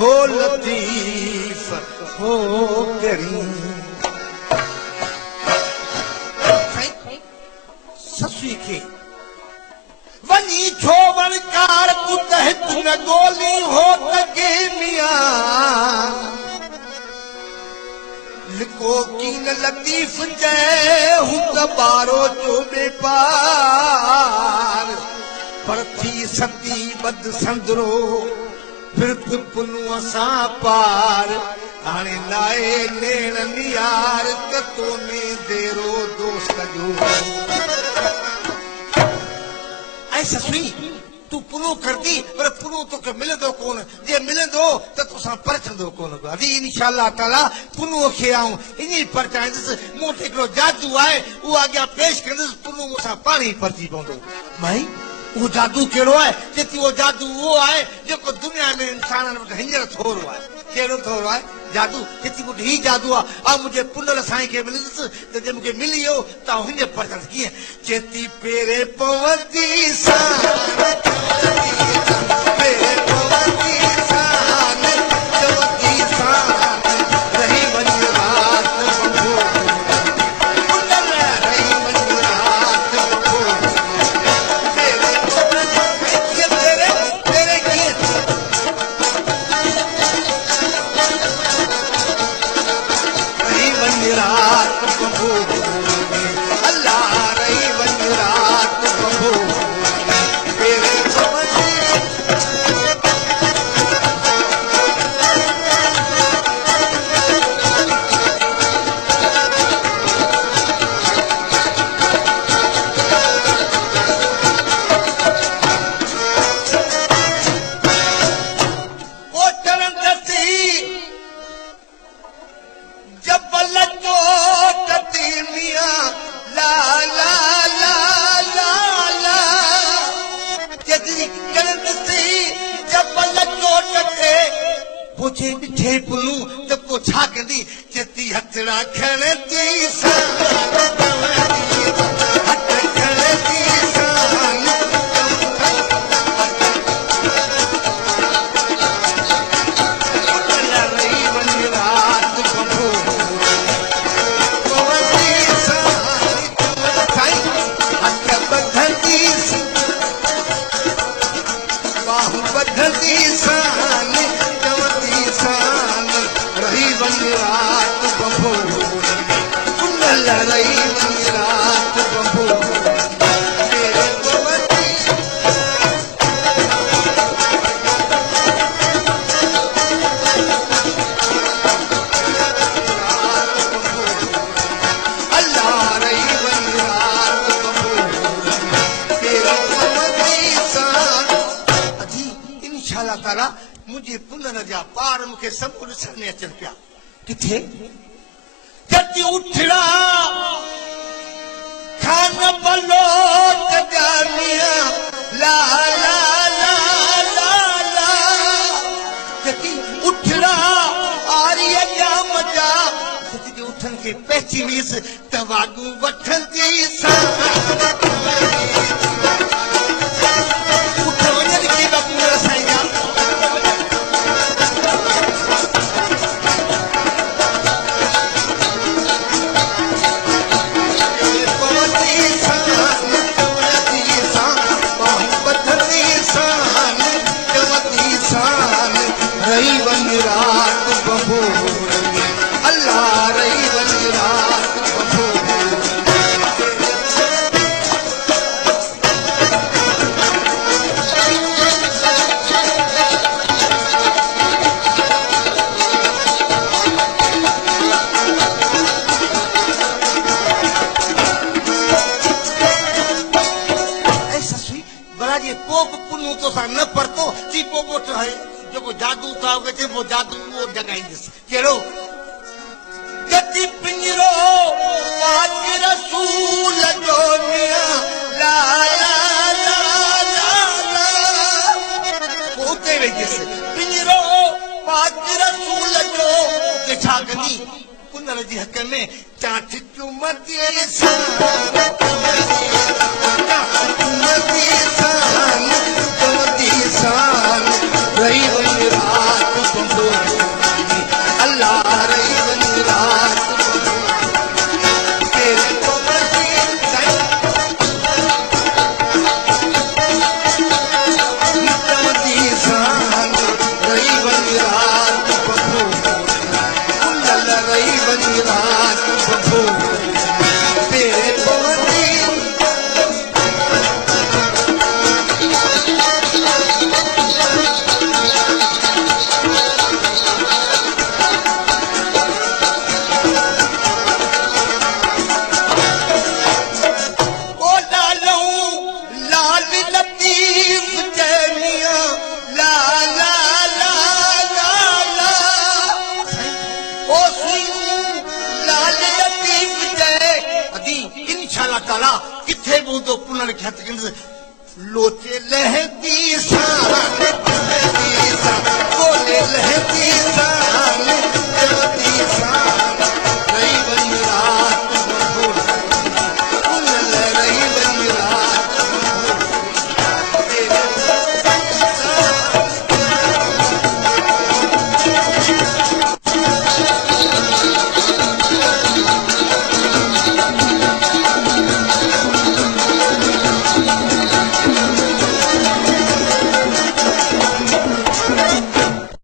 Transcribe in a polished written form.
हो लतीफ हो करीम ससुई खे वञी छो वणकार तूं तहत न गोली हो तके मियां लिको कीन लतीफ जय हूं त बारो जो बेपार पर थी सती बद संदरो फिर पुनुअ सां पार हाणे लाए नेण नियार त तोने देरो दोस्त जो ऐं ससुई तूं पुनो करदी पर पुनो तोखे मिलंदो कोन जे मिलंदो त तोसां परचंदो कोन अदी इंशाअल्लाह ताला पुनो खे आऊं इन परचाईंदुसि मूं वटि हिकिड़ो जादू आहे उहो अॻियां पेश कंदुसि पुनो मूंसां पाण ई परची पवंदो भाई वो जादू केड़ो है जेती वो जादू वो है जेको दुनिया में इंसानन वटि हींअर थोरो आहे केड़ो थोरो आहे जादू जेती वटि ही जादू आहे आ मुंहिंजे पुनल साईं खे मिलंदुसि त जे मूंखे मिली वियो त आउं हींअर पढ़ंदुसि कीअं चेती पेरे पवंदी सान पेरे पवंदी सान चवंदी सान रही वञ रात बंबो पुनल रही वञ रात बंबो ॾिठे पुनू त पोइ छा कंदी चेती हथड़ा खणंदी मुझे पुनर जा पार मूंखे सभु ॾिसण में अचनि पिया किथे जति उठड़ा खान बलोट जानिया ला ला ला ला ला जति उठड़ा आरिया जा मजा जति उठन के पहची वीस तवागू वठंदी सा उठ वञनि की पुनर साईं जा जादू था वो जादू वो जगाईंदुसि कहिड़ो जति पिंजरो पाक रसूल जो मियां ला ला ला ला ला पोते वेंदुसि पिंजरो पाक रसूल जो के छा कंदी पुनर जी हक़ में चाठ चुमती सान रही वञ रात ताला किथे बूंदो पुनर खे हथ कंदुसि लोचे लहंदी सा बोले लहंदी सा